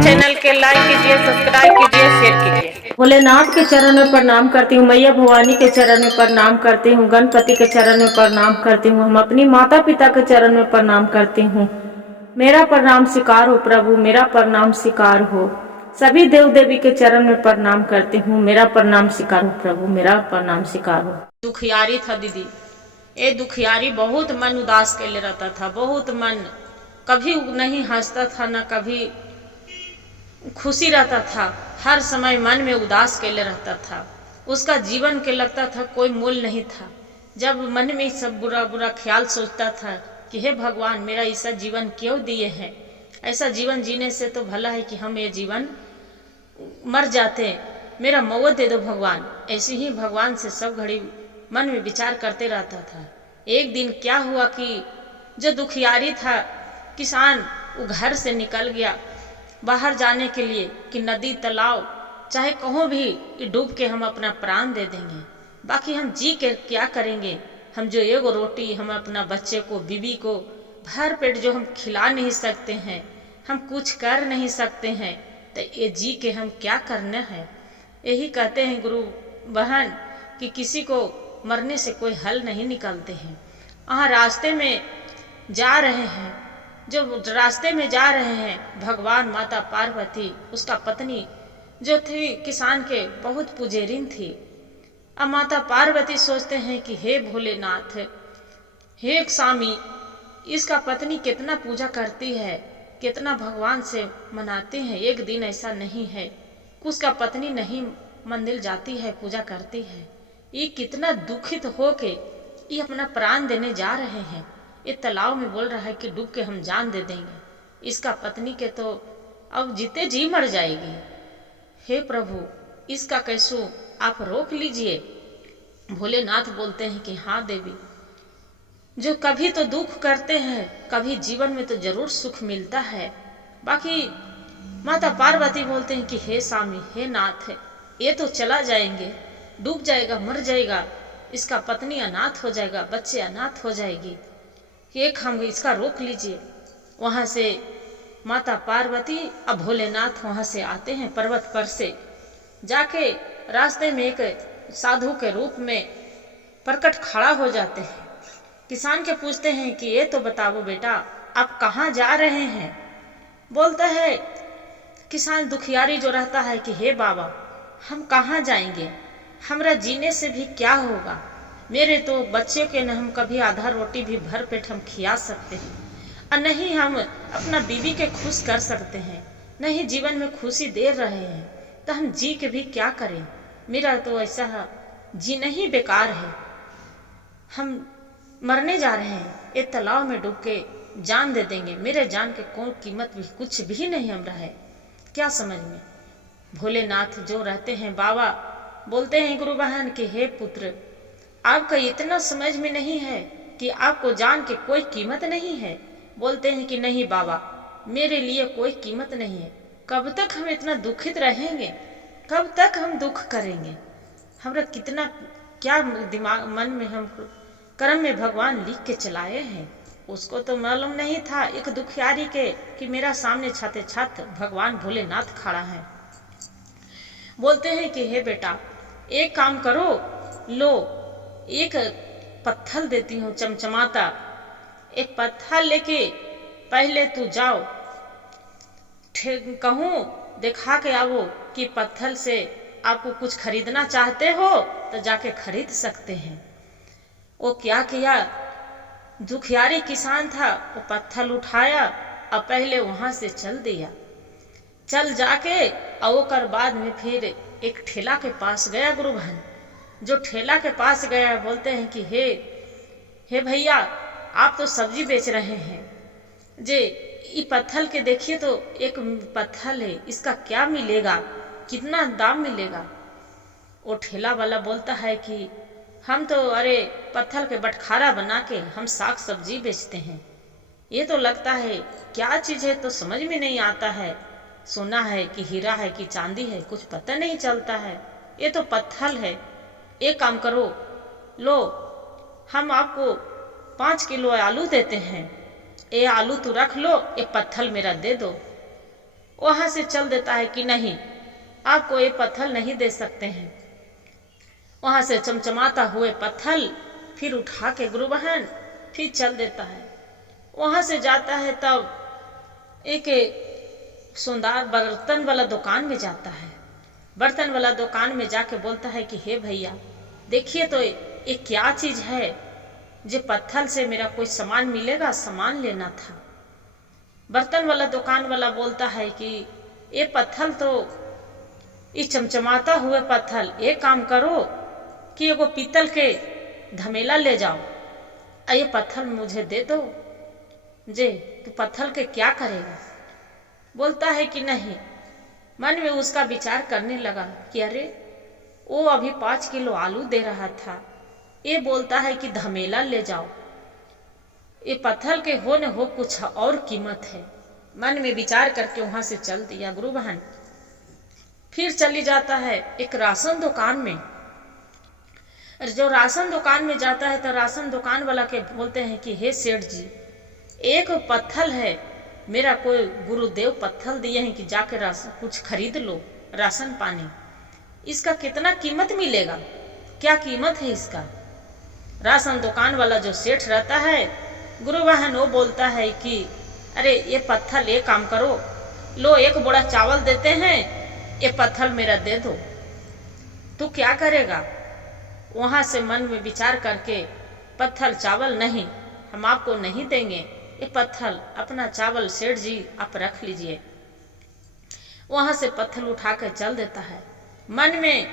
Channel के like कीजिए, subscribe कीजिए, शेयर कीजिए। भोलेनाथ के चरण में प्रणाम करती हूँ, मैया भवानी के चरण में प्रणाम करती हूँ, गणपति के चरण में प्रणाम करती हूँ, हम अपनी माता पिता के चरण में प्रणाम करती हूँ। मेरा प्रणाम स्वीकार हो प्रभु, मेरा प्रणाम स्वीकार हो। सभी देव देवी के चरण में प्रणाम करती हूँ, मेरा प्रणाम स्वीकार हो प्रभु, मेरा प्रणाम स्वीकार हो। दुखियारी था दीदी, ये दुखियारी बहुत मन उदास के ले रहता था, बहुत मन कभी नहीं हंसता था, न कभी खुशी रहता था, हर समय मन में उदास के ले रहता था। उसका जीवन के लगता था कोई मूल नहीं था। जब मन में सब बुरा बुरा ख्याल सोचता था कि हे भगवान, मेरा ऐसा जीवन क्यों दिए हैं, ऐसा जीवन जीने से तो भला है कि हम ये जीवन मर जाते, मेरा मौत दे दो भगवान। ऐसे ही भगवान से सब घड़ी मन में विचार करते रहता था। एक दिन क्या हुआ कि जो दुखियारी था किसान, वो घर से निकल गया बाहर जाने के लिए कि नदी तालाब चाहे कहीं भी डूब के हम अपना प्राण दे देंगे, बाकी हम जी के क्या करेंगे। हम जो एगो रोटी हम अपना बच्चे को, बीवी को भर पेट जो हम खिला नहीं सकते हैं, हम कुछ कर नहीं सकते हैं, तो ये जी के हम क्या करना है। यही कहते हैं गुरु बहन कि किसी को मरने से कोई हल नहीं निकलते हैं। रास्ते में जा रहे हैं, जो रास्ते में जा रहे हैं, भगवान माता पार्वती उसका पत्नी जो थी किसान के बहुत पुजेरिन थी। अब माता पार्वती सोचते हैं कि हे भोलेनाथ, हे स्वामी, इसका पत्नी कितना पूजा करती है, कितना भगवान से मनाते हैं। एक दिन ऐसा नहीं है उसका पत्नी नहीं मंदिर जाती है, पूजा करती है। ये कितना दुखित हो के ये अपना प्राण देने जा रहे हैं। ये तालाब में बोल रहा है कि डूब के हम जान दे देंगे, इसका पत्नी के तो अब जीते जी मर जाएगी। हे प्रभु, इसका कैसो आप रोक लीजिए। भोलेनाथ बोलते हैं कि हाँ देवी, जो कभी तो दुख करते हैं, कभी जीवन में तो जरूर सुख मिलता है। बाकी माता पार्वती बोलते हैं कि हे स्वामी, हे नाथ, ये तो चला जाएंगे, डूब जाएगा, मर जाएगा, इसका पत्नी अनाथ हो जाएगा, बच्चे अनाथ हो जाएगी, एक हम इसका रोक लीजिए। वहां से माता पार्वती अब भोलेनाथ वहां से आते हैं पर्वत पर से जाके, रास्ते में एक साधु के रूप में प्रकट खड़ा हो जाते हैं। किसान के पूछते हैं कि ये तो बताओ बेटा, आप कहाँ जा रहे हैं। बोलता है किसान दुखियारी जो रहता है कि हे बाबा, हम कहाँ जाएंगे, हमरा जीने से भी क्या होगा, मेरे तो बच्चे के न हम कभी आधा रोटी भी भर पेट हम खिला सकते हैं, और नहीं हम अपना बीवी के खुश कर सकते हैं, नहीं जीवन में खुशी दे रहे हैं, तो हम जी के भी क्या करें। मेरा तो ऐसा जीना ही बेकार है, हम मरने जा रहे हैं, एक तालाब में डूब के जान दे देंगे, मेरे जान के कोई कीमत भी कुछ भी नहीं हमरा है, क्या समझ में। भोलेनाथ जो रहते हैं बाबा बोलते हैं गुरु बहन कि हे पुत्र, आपका इतना समझ में नहीं है कि आपको जान के कोई कीमत नहीं है। बोलते हैं कि नहीं बाबा, मेरे लिए कोई कीमत नहीं है, कब तक हम इतना दुखित रहेंगे, कब तक हम दुख करेंगे। हमरा कितना क्या दिमाग मन में हम कर्म में भगवान लिख के चलाए हैं, उसको तो मालूम नहीं था एक दुखियारी के कि मेरा सामने छाते छात भगवान भोलेनाथ खड़ा है। बोलते हैं कि हे बेटा, एक काम करो, लो एक पत्थर देती हूँ चमचमाता, एक पत्थर लेके पहले तू जाओ, कहूँ दिखा के आओ कि पत्थर से आपको कुछ खरीदना चाहते हो तो जाके खरीद सकते हैं। वो क्या किया, दुखियारी किसान था, वो पत्थर उठाया और पहले वहां से चल दिया, चल जाके और बाद में फिर एक ठेला के पास गया गुरु बहन। जो ठेला के पास गया बोलते हैं कि हे भैया, आप तो सब्जी बेच रहे हैं, जे ये पत्थर के देखिए तो एक पत्थर है, इसका क्या मिलेगा, कितना दाम मिलेगा। वो ठेला वाला बोलता है कि हम तो अरे पत्थर के बटखारा बना के हम साग सब्जी बेचते हैं, ये तो लगता है क्या चीज है तो समझ में नहीं आता है, सोना है कि हीरा है कि चांदी है कुछ पता नहीं चलता है, ये तो पत्थर है। एक काम करो, लो हम आपको 5 किलो आलू देते हैं, ये आलू तू रख लो, ये पत्थर मेरा दे दो। वहां से चल देता है कि नहीं, आपको ये पत्थर नहीं दे सकते हैं। वहां से चमचमाता हुए पत्थर फिर उठा के गुरु बहन फिर चल देता है। वहां से जाता है तब एक सुंदर बर्तन वाला दुकान में जाता है। बर्तन वाला दुकान में जाके बोलता है कि हे भैया देखिए तो ये क्या चीज है, जो पत्थर से मेरा कोई सामान मिलेगा, सामान लेना था। बर्तन वाला दुकान वाला बोलता है कि ये पत्थर तो ये चमचमाता हुए पत्थर, ये काम करो कि एगो पीतल के धमेला ले जाओ, ये पत्थर मुझे दे दो। जे तू पत्थर के क्या करेगा? बोलता है कि नहीं। मन में उसका विचार करने लगा कि अरे वो अभी 5 किलो आलू दे रहा था, ये बोलता है कि धमेला ले जाओ, ये पत्थर के हो न हो कुछ और कीमत है। मन में विचार करके वहां से चल दिया गुरु बहन। फिर चली जाता है एक राशन दुकान में। जो राशन दुकान में जाता है तो राशन दुकान वाला के बोलते हैं कि हे सेठ जी, एक पत्थर है, मेरा कोई गुरुदेव पत्थर दिए हैं कि जाके राशन कुछ खरीद लो, राशन पानी, इसका कितना कीमत मिलेगा, क्या कीमत है इसका? राशन दुकान वाला जो सेठ रहता है गुरु बहन, वो बोलता है कि अरे ये पत्थर, ये काम करो, लो एक बोरा चावल देते हैं, ये पत्थर मेरा दे दो। तू क्या करेगा? वहां से मन में विचार करके पत्थर चावल नहीं, हम आपको नहीं देंगे, ये पत्थर अपना चावल सेठ जी आप रख लीजिए। वहां से पत्थर उठा कर चल देता है। मन में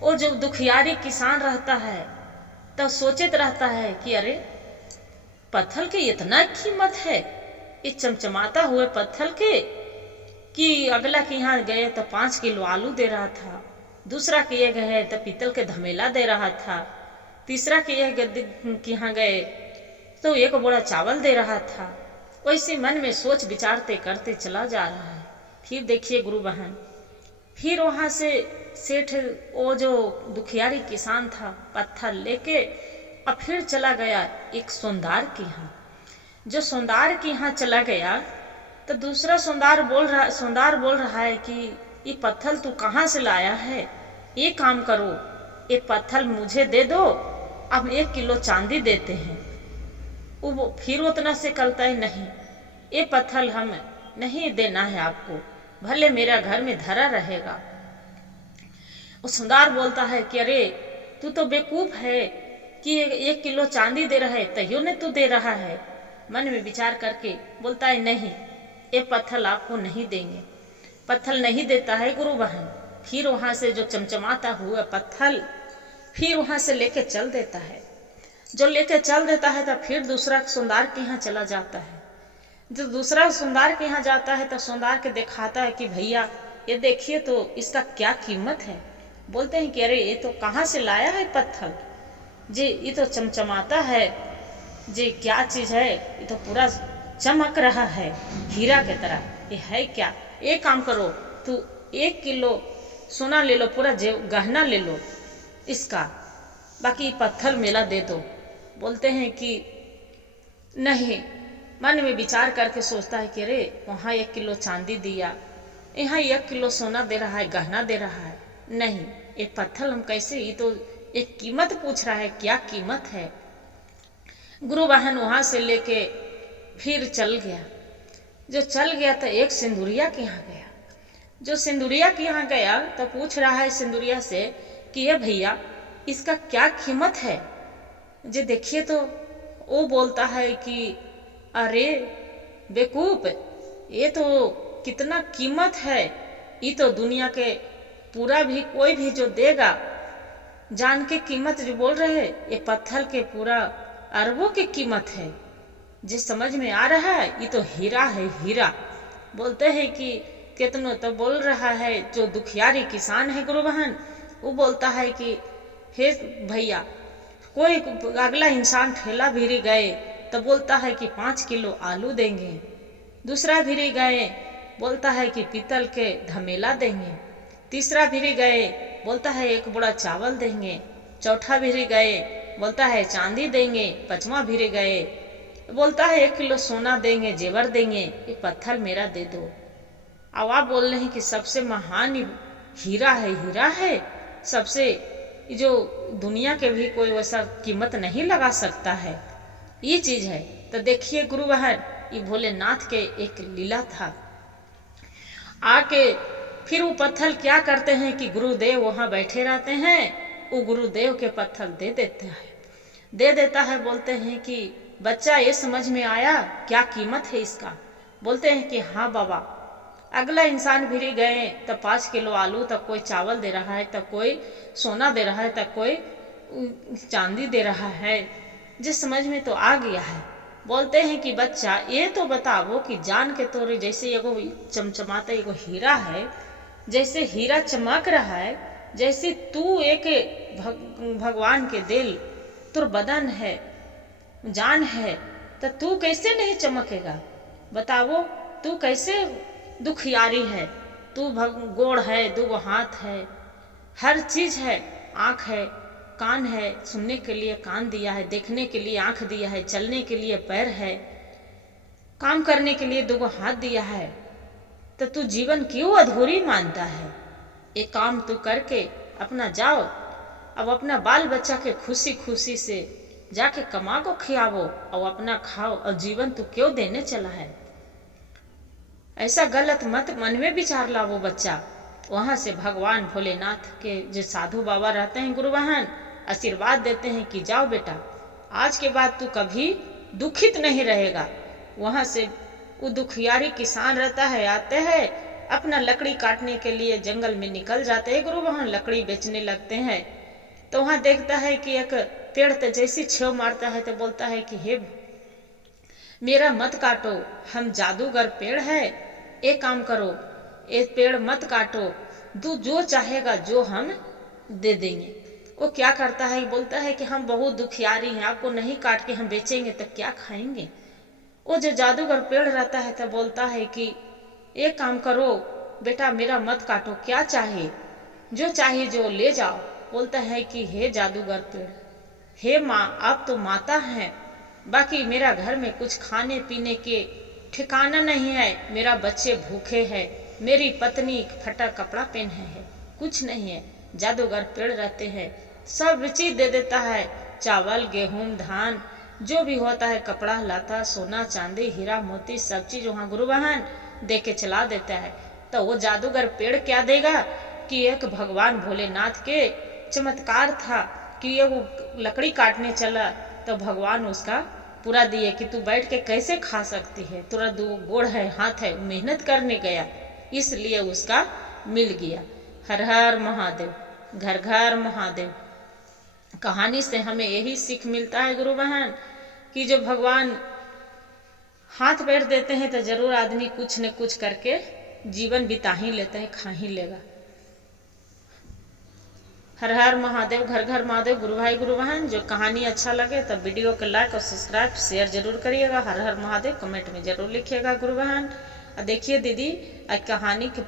वो जो दुखियारी किसान रहता है तो सोचते रहता है कि अरे पत्थर के इतना कीमत है, ये चमचमाता हुए पत्थर के, कि अगला के यहाँ गए तो 5 किलो आलू दे रहा था, दूसरा के ये गए तो पीतल के धमेला दे रहा था, तीसरा के यहाँ गए तो एक बोरा चावल दे रहा था। वैसे मन में सोच विचारते करते चला जा रहा है। फिर देखिए गुरु बहन, फिर वहां से सेठ वो जो दुखियारी किसान था पत्थर लेके अब फिर चला गया एक सोनदार के यहाँ। जो सोनदार के यहाँ चला गया तो दूसरा सोनदार बोल रहा है कि ये पत्थर तू कहाँ से लाया है, ये काम करो, ये पत्थर मुझे दे दो, अब 1 किलो चांदी देते हैं। वो फिर उतना से कहता है नहीं, ये पत्थर हम नहीं देना है आपको, भले मेरा घर में धरा रहेगा। वो सुंदर बोलता है कि अरे तू तो बेवकूफ है कि 1 किलो चांदी दे रहा है, तैयो ने तू दे रहा है। मन में विचार करके बोलता है नहीं, ये पत्थर आपको नहीं देंगे। पत्थर नहीं देता है गुरु बहन। फिर वहां से जो चमचमाता हुआ पत्थर फिर वहां से लेके चल देता है। जो लेके चल देता है तो फिर दूसरा सुंदर के यहाँ चला जाता है। जो दूसरा सुंदर के यहाँ जाता है तो सुंदर के दिखाता है कि भैया ये देखिए तो इसका क्या कीमत है। बोलते हैं कि अरे ये तो कहाँ से लाया है पत्थर जी, ये तो चमचमाता है जी, क्या चीज है, ये तो पूरा चमक रहा है हीरा की तरह, ये है क्या? एक काम करो, तू 1 किलो सोना ले लो, पूरा गहना ले लो इसका, बाकी पत्थर मेला दे दो। बोलते हैं कि नहीं। मन में विचार करके सोचता है कि अरे वहाँ 1 किलो चांदी दिया, यहाँ 1 किलो सोना दे रहा है, गहना दे रहा है, नहीं ये पत्थर हम कैसे, ये तो एक कीमत पूछ रहा है, क्या कीमत है? गुरु बहन वहां से लेके फिर चल गया। जो चल गया तो एक सिंदूरिया के यहाँ गया। जो सिंदूरिया के यहाँ गया तो पूछ रहा है सिंदूरिया से कि ये भैया इसका क्या कीमत है? जो देखिए तो वो बोलता है कि अरे बेवकूफ, ये तो कितना कीमत है, ये तो दुनिया के पूरा भी कोई भी जो देगा जान के कीमत जो बोल रहे हैं, ये पत्थर के पूरा अरबों की कीमत है। जिस समझ में आ रहा है ये तो हीरा है, हीरा। बोलते हैं कि कितनों तो बोल रहा है जो दुखियारी किसान है गुरु बहन, वो बोलता है कि हे भैया, कोई अगला इंसान ठेला भिरी गए तो बोलता है कि 5 किलो आलू देंगे, दूसरा भिरी गए बोलता है कि पीतल के धमेला देंगे, तीसरा भिरी गए बोलता है 1 बोरा चावल देंगे, चौथा भिरी गए बोलता है चांदी देंगे, 5वां भिरी गए बोलता है 1 किलो सोना देंगे, जेवर देंगे, ये पत्थर मेरा दे दो। अब आप बोल रहे हैं कि सबसे महान हीरा है, सबसे जो दुनिया के भी कोई वैसा कीमत नहीं लगा सकता है, ये चीज है। तो देखिए गुरु बहन, ये भोलेनाथ के एक लीला था। आके फिर वो पत्थर क्या करते हैं कि गुरुदेव वहां बैठे रहते हैं, वो गुरुदेव के पत्थर दे देता है। बोलते हैं कि बच्चा ये समझ में आया क्या कीमत है इसका? बोलते हैं कि हाँ बाबा। अगला इंसान भी गए तो 5 किलो आलू, तब कोई चावल दे रहा है, तब कोई सोना दे रहा है, तब कोई चांदी दे रहा है। जिस समझ में तो आ गया है। बोलते हैं कि बच्चा ये तो बताओ कि जान के तोरे जैसे एगो चमचमाता एगो हीरा है, जैसे हीरा चमक रहा है, जैसे तू एक भगवान के दिल, तुर बदन है, जान है, तो तू कैसे नहीं चमकेगा? बताओ, तू कैसे दुखियारी है? तू गोड़ है, 2 हाथ है, हर चीज है, आंख है, कान है, सुनने के लिए कान दिया है, देखने के लिए आंख दिया है, चलने के लिए पैर है, काम करने के लिए 2 हाथ दिया है, तो तू जीवन क्यों अधूरी मानता है? एक काम तू करके अपना जाओ, अब अपना बाल बच्चा के खुशी खुशी से जाके कमा को खियावो और अपना खाओ, और जीवन तू क्यों देने चला है? ऐसा गलत मत मन में विचार लावो बच्चा। वहां से भगवान भोलेनाथ के जो साधु बाबा रहते हैं गुरु बहन, आशीर्वाद देते हैं कि जाओ बेटा, आज के बाद तू कभी दुखित नहीं रहेगा। वहां से वो दुखियारी किसान रहता है, आते हैं अपना लकड़ी काटने के लिए जंगल में निकल जाते हैं गुरु बहन, लकड़ी बेचने लगते हैं। तो वहां देखता है कि एक पेड़ तो जैसी छेव मारता है तो बोलता है कि हे मेरा मत काटो, हम जादूगर पेड़ है, एक काम करो, एक पेड़ मत काटो, तू जो चाहेगा जो हम दे देंगे। वो क्या करता है, बोलता है कि हम बहुत दुखियारी हैं, आपको नहीं काट के हम बेचेंगे तो क्या खाएंगे? वो जो जादूगर पेड़ रहता है तो बोलता है कि एक काम करो बेटा, मेरा मत काटो, क्या चाहे जो चाहिए जो ले जाओ। बोलता है कि हे जादूगर पेड़, हे माँ, आप तो माता हैं, बाकी मेरा घर में कुछ खाने पीने के ठिकाना नहीं है, मेरा बच्चे भूखे हैं, मेरी पत्नी फटा कपड़ा पहने है, कुछ नहीं है। जादूगर पेड़ रहते हैं, सब चीज दे देता है, चावल, गेहूं, धान, जो भी होता है, कपड़ा लाता, सोना चांदी, हीरा मोती, सब चीज वहाँ गुरु बहन दे के चला देता है। तो वो जादूगर पेड़ क्या देगा कि एक भगवान भोलेनाथ के चमत्कार था कि ये वो लकड़ी काटने चला तो भगवान उसका पूरा दिए कि तू बैठ के कैसे खा सकती है, तुरा 2 गोड़ है, हाथ है, मेहनत करने गया, इसलिए उसका मिल गया। हर हर महादेव, घर घर महादेव। कहानी से हमें यही सीख मिलता है गुरु बहन कि जो भगवान हाथ पैर देते हैं तो जरूर आदमी कुछ न कुछ करके जीवन बिता ही लेता है, खा ही लेगा। हर हर महादेव, घर घर महादेव। गुरु भाई गुरु बहन, जो कहानी अच्छा लगे तो वीडियो को लाइक और सब्सक्राइब शेयर जरूर करिएगा। हर हर महादेव कमेंट में जरूर लिखिएगा गुरु बहन। देखिए दीदी, आज कहानी के